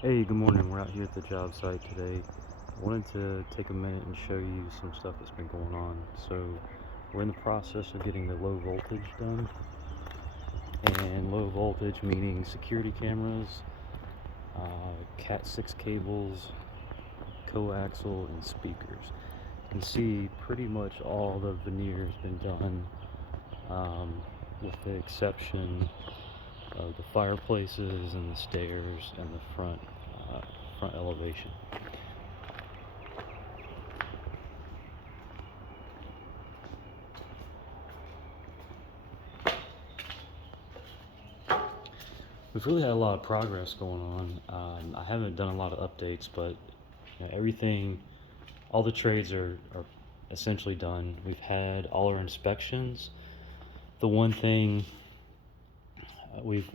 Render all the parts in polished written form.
Hey, good morning. We're out here at the job site today. I wanted to take a minute and show you some stuff that's been going on. So, we're in the process of getting the low voltage done, and low voltage meaning security cameras, Cat 6 cables, coaxial, and speakers. You can see pretty much all the veneer has been done, um, with the exception of the fireplaces and the stairs and the front elevation. We've really had a lot of progress going on. I haven't done a lot of updates, but everything, all the trades are essentially done. We've had all our inspections. The one thing we've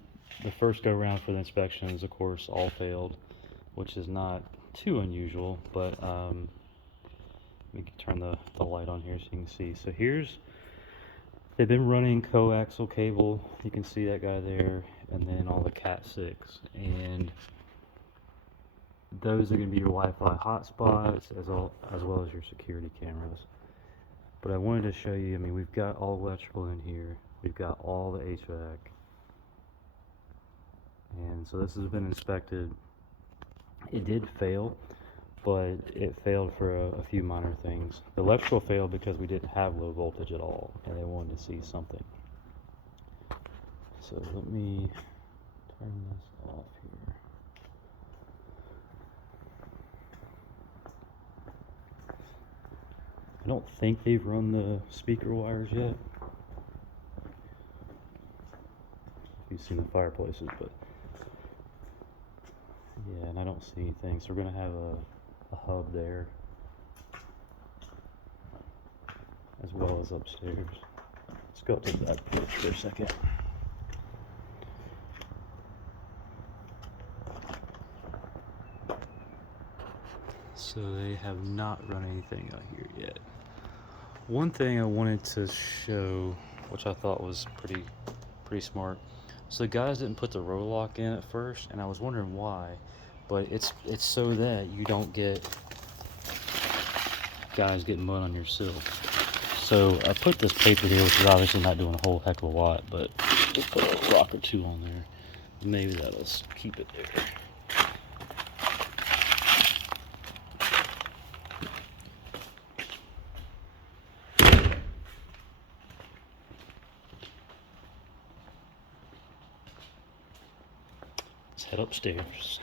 the first go round for the inspections, of course, all failed, which is not too unusual. But we can turn the light on here so you can see. So they've been running coaxial cable. You can see that guy there, and then all the Cat 6 and those are going to be your Wi-Fi hotspots as well as your security cameras. But I wanted to show you, I mean, we've got all electrical in here. We've got all the HVAC. And so this has been inspected. It did fail, but it failed for a few minor things. The electrical failed because we didn't have low voltage at all, and they wanted to see something. So let me turn this off here. I don't think they've run the speaker wires yet. You've seen the fireplaces, but yeah, and I don't see anything. So we're gonna have a hub there as well as upstairs. Let's go up to the back porch for a second. So they have not run anything out here yet. One thing I wanted to show, which I thought was pretty smart. So the guys didn't put the row lock in at first, and I was wondering why. But it's so that you don't get guys getting mud on your sill. So I put this paper here, which is obviously not doing a whole heck of a lot, but we'll put a rock or two on there. Maybe that'll keep it there. Let's head upstairs.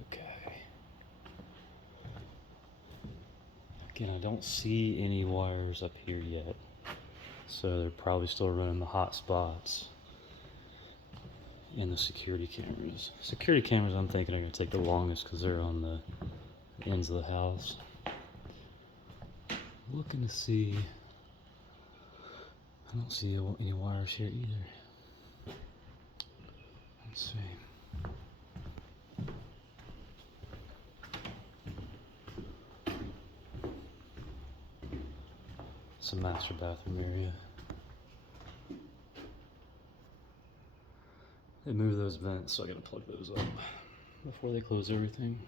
Okay. Again, I don't see any wires up here yet. So they're probably still running the hot spots and the security cameras. Security cameras, I'm thinking, are going to take the longest because they're on the ends of the house. Looking to see. I don't see any wires here either. Let's see. It's a master bathroom area. They moved those vents, so I gotta plug those up before they close everything.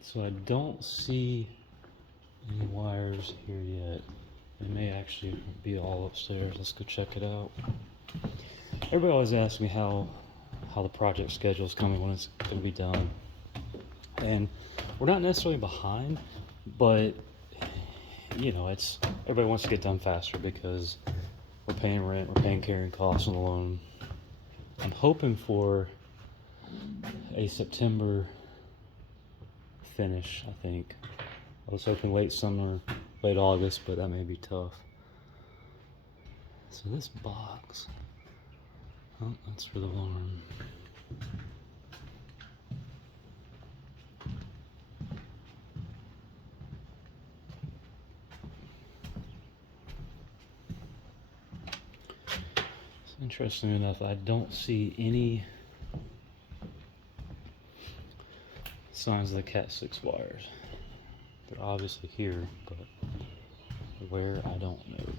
So I don't see any wires here yet. They may actually be all upstairs. Let's go check it out. Everybody always asks me how the project schedule is coming, when it's going to be done. And we're not necessarily behind, but it's everybody wants to get done faster because we're paying rent, we're paying carrying costs on the loan. I'm hoping for a September finish, I think. I was hoping late summer, late August, but that may be tough. So this box, oh, that's for the alarm. Interesting enough, I don't see any signs of the Cat 6 wires. They're obviously here, but where, I don't know.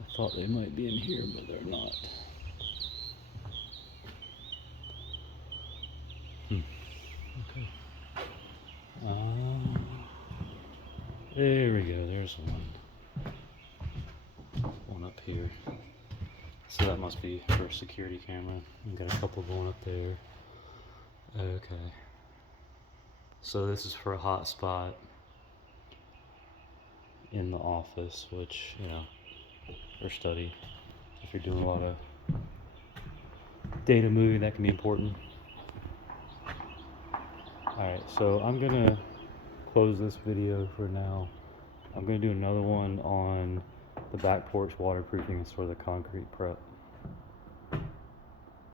I thought they might be in here, but they're not. Okay. There we go. There's one up here. So that must be for a security camera. We've got a couple going up there. Okay. So this is for a hotspot in the office, which, you know, or study. If you're doing a lot of data moving, that can be important. Alright, so I'm gonna close this video for now. I'm gonna do another one on the back porch waterproofing and sort of the concrete prep.